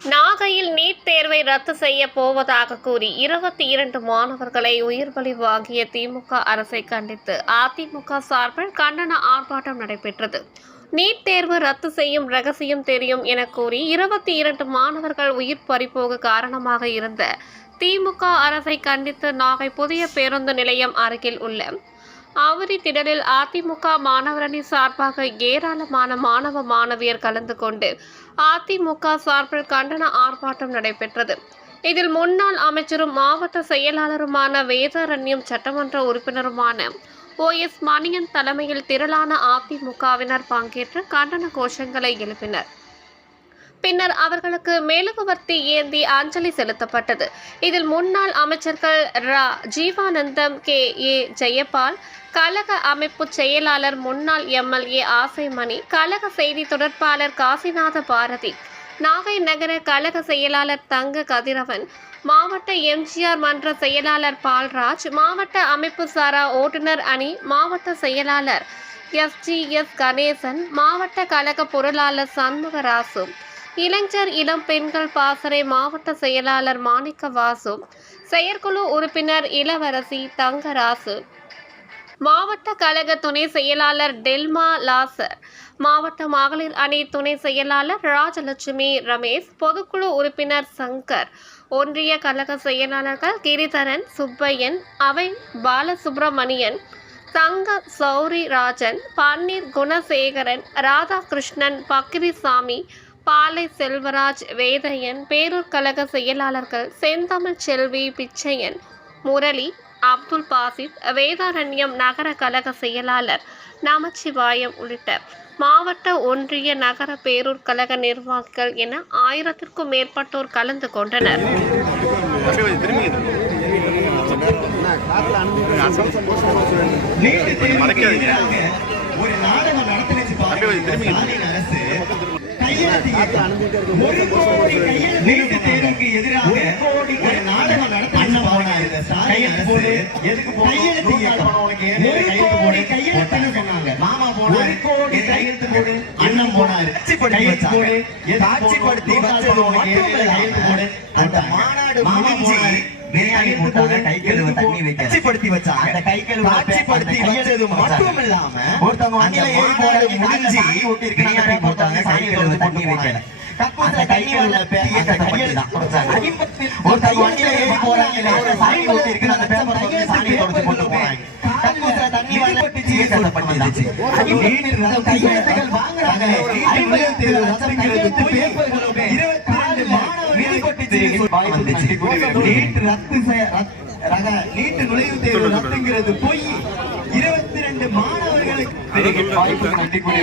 நாகையில் நீட் தேர்வை ரத்து செய்ய போவதாக கூறி இருபத்தி இரண்டு மாணவர்களை உயிர் பலி வாங்கிய திமுக அரசை கண்டித்து அதிமுக சார்பில் கண்டன ஆர்ப்பாட்டம் நடைபெற்றது. நீட் தேர்வு ரத்து செய்யும் ரகசியம் தெரியும் என கூறி இருபத்தி இரண்டு மாணவர்கள் உயிர் பறிப்போக காரணமாக இருந்த திமுக அரசை கண்டித்து நாகை புதிய பேருந்து நிலையம் அருகில் உள்ள ஆவரி திடலில் அதிமுக மாணவரணி சார்பாக ஏராளமான மாணவ மாணவியர் கலந்து கொண்டு அதிமுக சார்பில் கண்டன ஆர்ப்பாட்டம் நடைபெற்றது. இதில் முன்னாள் அமைச்சரும் மாவட்ட செயலாளருமான வேதாரண்யம் சட்டமன்ற உறுப்பினருமான ஓ எஸ் மணியன் தலைமையில் திரளான அதிமுகவினர் பங்கேற்று கண்டன கோஷங்களை எழுப்பினர். பின்னர் அவர்களுக்கு மெழுகுவர்த்தி ஏந்தி அஞ்சலி செலுத்தப்பட்டது. இதில் முன்னாள் அமைச்சர்கள் ரா. ஜீவானந்தம் கே. ஏ. ஜெயபால் கழக அமைப்பு செயலாளர் முன்னாள் எம்எல்ஏ ஆசைமணி கழக செய்தி தொடர்பாளர் காசிநாத பாரதி நாகை நகர கழக செயலாளர் தங்க கதிரவன் மாவட்ட எம்ஜிஆர் மன்ற செயலாளர் பால்ராஜ் மாவட்ட அமைப்பு சாரா ஓட்டுநர் அணி மாவட்ட செயலாளர் எஸ்ஜிஎஸ் கணேசன் மாவட்ட கழக பொருளாளர் சண்முகராசு இளைஞர் இளம் பெண்கள் பாசறை மாவட்ட செயலாளர் மாணிக்க வாசு செயற்குழு உறுப்பினர் இளவரசி தங்கராசு மாவட்ட கழக துணை செயலாளர் டெல்மா லாசர் மாவட்ட மகளிர் அணி துணை செயலாளர் ராஜலட்சுமி ரமேஷ் பொதுக்குழு உறுப்பினர் சங்கர் ஒன்றிய கழக செயலாளர்கள் கிரிதரன் சுப்பையன் அவை பாலசுப்பிரமணியன் தங்க சௌரி ராஜன் பன்னீர் குணசேகரன் ராதாகிருஷ்ணன் பக்ரிசாமி பாலை செல்வராஜ் வேதையன் பேரூர் கழக செயலாளர்கள் செந்தமிழ் செல்வி பிச்சையன் முரளி அப்துல் பாசித் வேதாரண்யம் நகர கழக செயலாளர் நமச்சிவாயம் உள்ளிட்ட மாவட்ட ஒன்றிய நகர பேரூர் கழக நிர்வாகிகள் என ஆயிரத்திற்கும் மேற்பட்டோர் கலந்து கொண்டனர். நீட்டு தேர்வுக்கு. எதிராக ஒரு நாடகம் கையெழுத்து கோடி கையெழுத்து. கையெழுத்து கோடி சொன்னாங்க. மாமா கையெழுத்து போடு. அண்ணன் போனாரு. கையெழுத்து போடு. மட்டும் கையெழுத்து போடு. அந்த மாநாடு மாமா போனாரு. பிரியாணி போட்டாங்க கை கழுவ தண்ணி வைக்க காட்சிப்படுத்தி வச்சாங்க. அந்த கை கழுவ காட்சிப்படுத்தி வச்சது மட்டும் இல்லாம ஒருத்தவங்க வண்டியில ஏறி போறது முடிஞ்சு பிரியாணி போட்டாங்க கை கழுவ தண்ணி வைக்கல. அந்த கை கழுவ ஒருத்தவங்க வண்டியில ஏறி போறாங்க ஒரு சாணி ஊத்தி இருக்கு அந்த பேப்பர் வந்து சாணி தொடச்சு கொண்டு போறாங்க தண்ணி வந்து சட்டப்பட்டுச்சு கையெழுத்துகள் வாங்குறாங்க ஐம்பது லட்சம் பேப்பர்களும் இருபத்தி நீட் ரத்து நீட் நுழைவுத் தேர்வு ரத்துங்கிறது பொய் இருபத்தி ரெண்டு மாணவர்களுக்கு வாய்ப்பு நன்றி கூறி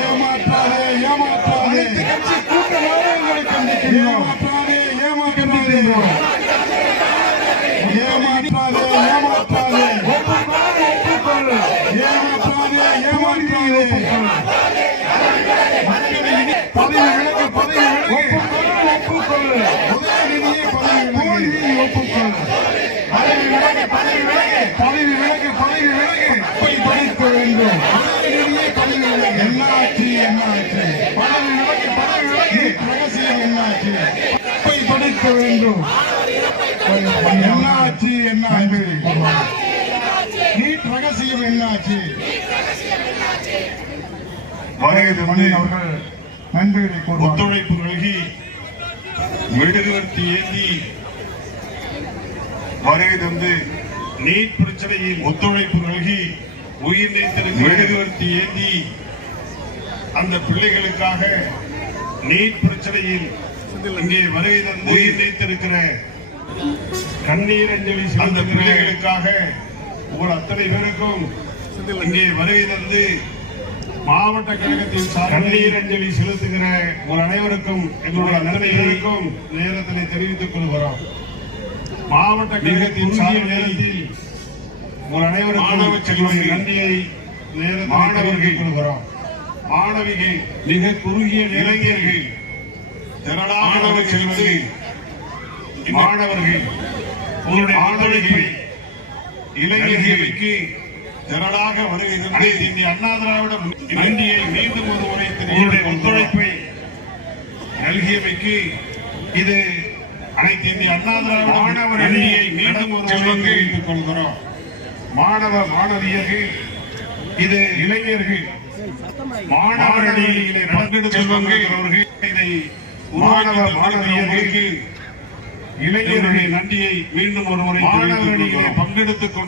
ஏமாற்றாதே ஏமாற்றாதே. கட்சி கூட்டமாக உங்களை கண்டிக்கின்றோம் ஏமாற்றாதே ஏமாற்றாதே ஏமாற்றாதே ஏமாற்றாதே ஏமாற்றாதே ஏமாற்றாதே. வேண்டும். என்னாச்சு என்னாச்சு? நீட் ரகசியம் என்னாச்சு? அவர்கள் நன்றிகளை கூறுவார்கள். ஒத்துழைப்பு நல்கி மெழுகுவர்த்தி ஏந்தி வருகை தந்து நீட் பிரச்சனையில் ஒத்துழைப்பு நல்கி உயிர் நீத்திருக்கிற மெழுகுவர்த்தி ஏந்தி அந்த பிள்ளைகளுக்காக நீட் பிரச்சனையில் இங்கே வருகை தந்து உயிர். நீத்திருக்கிற கண்ணீர் அஞ்சலி அந்த பிள்ளைகளுக்காக உங்கள் அத்தனை பேருக்கும் இங்கே வருகை தந்து மாவட்ட கழகத்தின் கண்ணீர் அஞ்சலி செலுத்துகிற ஒரு அனைவருக்கும் எங்களுடைய அத்தனைகளுக்கும் நேரத்தில் தெரிவித்துக் கொள்கிறோம். மாவட்ட கழகத்தின் நேரத்தில் ஒரு அனைவருக்கும் மாணவ நன்றியை நேரத்தில் மாணவர்கள். கொள்கிறோம். மாணவிகள். மிக குறுகிய இளைஞர்கள். திரளான செல்வங்கள் மாணவர்கள் உங்களுடைய ஆதரவை இளைஞர்களுக்கு திரளாக வருகை தந்து இந்திய அண்ணா திராவிட நன்றியை மீண்டும் ஒரு முறை உங்களுடைய ஒத்துழைப்பை நல்கியமைக்கு இது அனைத்து இந்திய அண்ணா திராவிட மாணவர் மீண்டும் ஒரு முறை தெரிவித்துக் கொள்கிறோம். மாணவ மாணவியர்கள் இது இளைஞர்கள் மாணவர் அணியிலே பங்கெடுத்து இதை மாணவ மாணவியர்களுக்கு இளைஞர்களுடைய நன்றியை மீண்டும் ஒரு முறை மாணவர் அணியிலே பங்கெடுத்துக் கொண்டு